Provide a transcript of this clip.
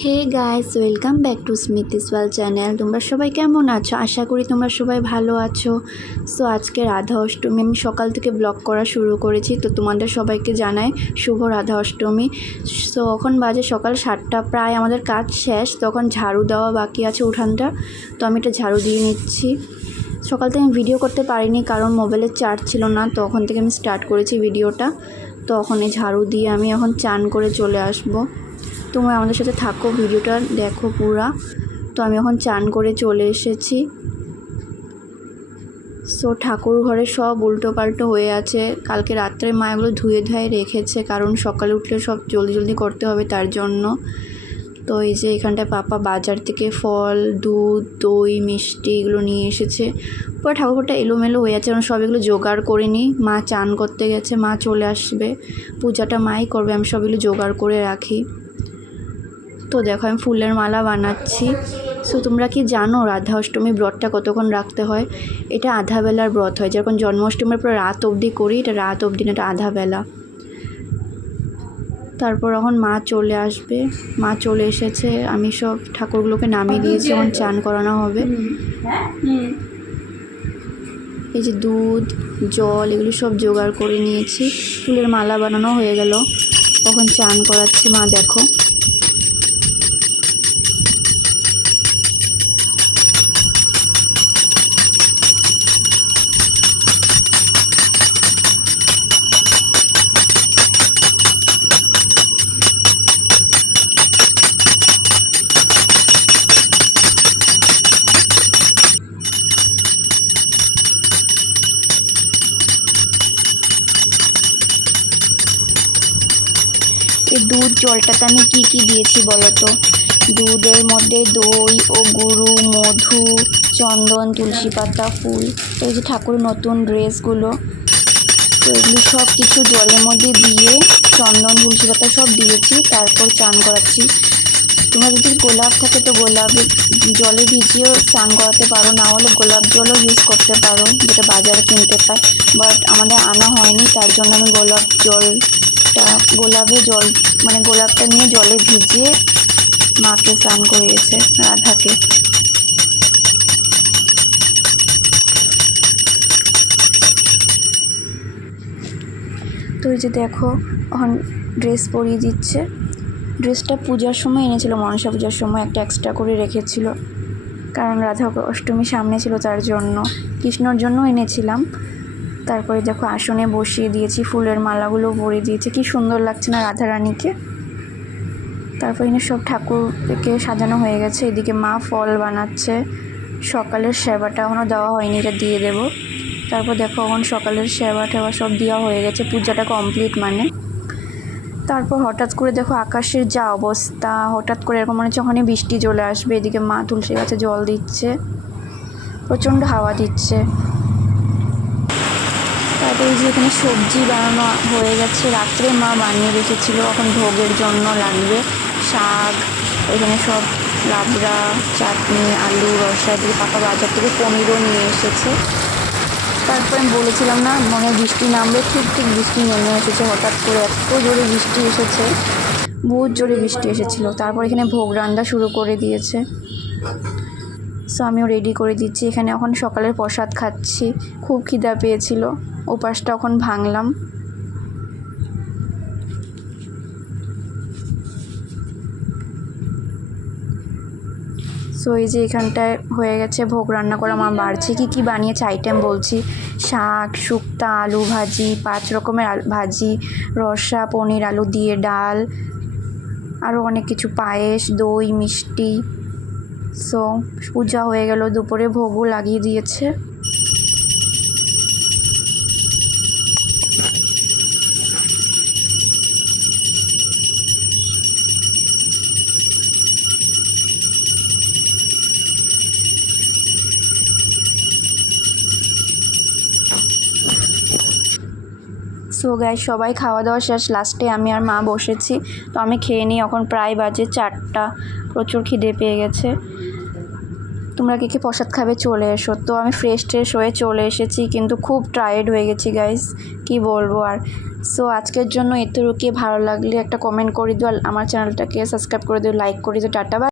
Hey guys, welcome back to Smiti's world channel. তোমরা সবাই কেমন আছো? আশা করি তোমরা সবাই ভালো আছো। সো আজকে রাধা অষ্টমী, আমি সকাল থেকে ব্লগ করা শুরু করেছি। তো তোমাদের সবাইকে জানাই শুভ রাধা অষ্টমী। সো এখন বাজে সকাল 7টা, প্রায় আমাদের কাজ শেষ। তখন ঝাড়ু দেওয়া বাকি আছে উঠানটা, তো আমি এটা ঝাড়ু দিয়ে নিচ্ছি। সকাল থেকে আমি ভিডিও করতে পারিনি কারণ মোবাইলের চার্জ ছিল না, তখন থেকে আমি স্টার্ট করেছি ভিডিওটা। তখন এই ঝাড়ু দিয়ে আমি এখন চান করে চলে আসবো। তোমরা আমাদের সাথে থাকো, ভিডিওটা দেখো পুরা। তো আমি এখন চান করে চলে এসেছি। সো ঠাকুর ঘরে সব উল্টো পাল্টো হয়ে আছে। কালকে রাত্রে মা এগুলো ধুয়ে রেখেছে, কারণ সকালে উঠলে সব জলদি জলদি করতে হবে তার জন্য। তো এই যে এখানটায় পাপা বাজার থেকে ফল, দুধ, দই, মিষ্টি এগুলো নিয়ে এসেছে। পুরো ঠাকুরঘরটা এলোমেলো হয়ে আছে, কারণ সব এগুলো জোগাড় করে নিই। মা চান করতে গেছে, মা চলে আসবে, পূজাটা মাই করবে, আমি সব এগুলো জোগাড় করে রাখি। তো দেখো আমি ফুলের মালা বানাচ্ছি। সো তোমরা কি জানো রাধা অষ্টমী ব্রতটা কতক্ষণ রাখতে হয়? এটা আধা বেলার ব্রত হয়, যেরকম জন্মাষ্টমীর পর রাত অবধি করি, এটা রাত অবধি না, এটা আধা বেলা। তারপর এখন মা চলে আসবে, মা চলে এসেছে। আমি সব ঠাকুরগুলোকে নামিয়ে দিয়েছি, এখন চান করানো হবে। এই যে দুধ, জল এগুলো সব জোগাড় করে নিয়েছি। ফুলের মালা বানানো হয়ে গেল, তখন চান করাচ্ছে মা। দেখো এই দুধ জলটাতে আমি কি দিয়েছি বলো তো? দুধের মধ্যে দই ও গুঁড়ো, মধু, চন্দন, তুলসী পাতা, ফুল, তো এই যে ঠাকুরের নতুন ড্রেসগুলো, তো এগুলি সব কিছু জলের মধ্যে দিয়ে চন্দন, তুলসী পাতা সব দিয়েছি। তারপর চান করাচ্ছি। তোমরা যদি গোলাপ থাকে তো গোলাপের জলে ভিজিয়েও স্নান করাতে পারো, না হলে গোলাপ জলও ইউজ করতে পারো, যেটা বাজারে কিনতে পায়। বাট আমাদের আনা হয়নি, তার জন্য আমি গোলাপে জল মানে গোলাপটা নিয়ে জলে ভিজিয়ে মাকে স্নান করিয়েছে, রাধাকে। তো এই যে দেখো এখন ড্রেস পরিয়ে দিচ্ছে। ড্রেসটা পূজার সময় এনেছিল, মনসা পূজার সময় একটা এক্সট্রা করে রেখেছিল, কারণ রাধা অষ্টমী সামনে ছিল তার জন্য। কৃষ্ণর জন্য এনেছিলাম। তারপরে দেখো আসনে বসিয়ে দিয়েছি, ফুলের মালাগুলো পরিয়ে দিয়েছি। কি সুন্দর লাগছে না রাধা রানীকে? তারপর এখানে সব ঠাকুরকে সাজানো হয়ে গেছে। এদিকে মা ফল বানাচ্ছে। সকালের সেবাটা এখনও দেওয়া হয়নি, এটা দিয়ে দেব। তারপর দেখো এখন সকালের সেবা টেবা সব দেওয়া হয়ে গেছে, পূজাটা কমপ্লিট মানে। তারপর হঠাৎ করে দেখো আকাশের যা অবস্থা, হঠাৎ করে এরকম মনে হচ্ছে ওখানে বৃষ্টি চলে আসবে। এদিকে মা তুলসী গাছে জল দিচ্ছে, প্রচণ্ড হাওয়া দিচ্ছে। তারপরে এই যে এখানে সবজি বানানো হয়ে গেছে, রাত্রে মা বানিয়ে রেখেছিল, এখন ভোগের জন্য লাগবে। শাক, এখানে সব লাবড়া, চাটনি, আলু, রসা, দিয়ে পাপা বাজার থেকে পনিরও নিয়ে এসেছে। তারপরে আমি বলেছিলাম না মনে বৃষ্টি নামবে, ঠিক বৃষ্টি নেমে এসেছে। হঠাৎ করে এত জোরে বৃষ্টি এসেছে, বহুত জোরে বৃষ্টি এসেছিলো। তারপর এখানে ভোগ রান্না শুরু করে দিয়েছে। সো আমিও রেডি করে দিচ্ছি। এখানে এখন সকালের প্রসাদ খাচ্ছি, খুব খিদা পেয়েছিল, উপাসটা এখন ভাঙলাম। সো এই যে এখানটায় হয়ে গেছে ভোগ রান্না করা, মা বাড়ছে। কি বানিয়েছে আইটেম বলছি: শাক, শুক্তা, আলু ভাজি, 5 রকমের ভাজি, রসা, পনির আলু দিয়ে ডাল, আরও অনেক কিছু, পায়েস, দই, মিষ্টি। সো পূজা হয়ে গেল, দুপুরে ভোগও লাগিয়ে দিয়েছে। সো গাইস, সবাই খাওয়া দাওয়া শেষ, লাস্টে আমি আর মা বসেছি। তো আমি খেয়ে নিই, এখন প্রায় বাজে 4টা, প্রচুর খিদে পেয়ে গেছে। তোমরা কে কে প্রসাদ খাবে চলে এসো। তো আমি ফ্রেশ হয়ে চলে এসেছি, কিন্তু খুব টায়ার্ড হয়ে গেছি গাইস, কি বলবো আর। সো আজকের জন্য এতটুকুই। ভালো লাগলে একটা কমেন্ট করে দিও, আর আমার চ্যানেলটাকে সাবস্ক্রাইব করে দিও, লাইক করে দিও। Tata bye.